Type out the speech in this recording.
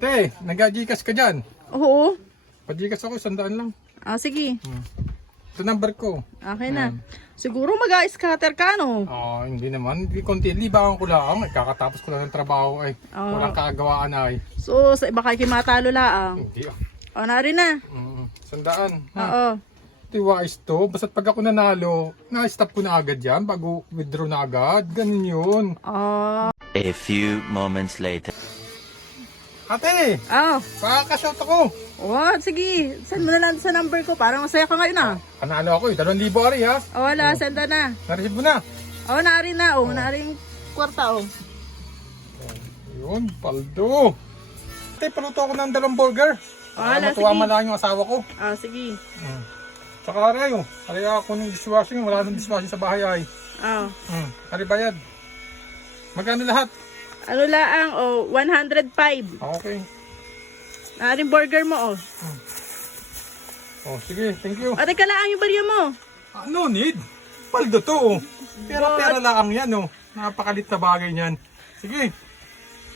Te, nag-Gcash ka dyan. Oo. Pa-Gcash ako, 100 lang. Sige. Ito number ko. Okay na. Siguro mag-a-scatter ka, no? Hindi naman. Hindi konti. Libangan ko lang. Ay, kakatapos ko lang ng trabaho. Ay, walang kagawaan ay. So, sa iba kayo matalo laang. Hindi ah. O, nari na. 100. Oo. Wise to. Basta't pag ako nanalo, na-stop ko na agad yan bago withdraw na agad. Ganun yun. A few moments later. Ate, pakakashout ako. Sige. Send mo na lang sa number ko. Parang masaya ka ngayon, Panalo ako 2,000 ari ha. Wala, send na. Na-receive mo na. Nari na. Nari yung kwarta, Yun, paldo. Ate, paluto ako ng 2 burger. Matuwa man lang yung asawa ko. Sige. Saka arayo. Arayo ako ng dishwashing. Wala nang dishwashing sa bahay ay. Ari bayad. Magkano lahat? Ano laang, 105. Okay. Naring burger mo, Sige, thank you. Teka laang yung barya mo. No need. Paldo to, Pera-pera lang yan, Napakalit na bagay niyan. Sige.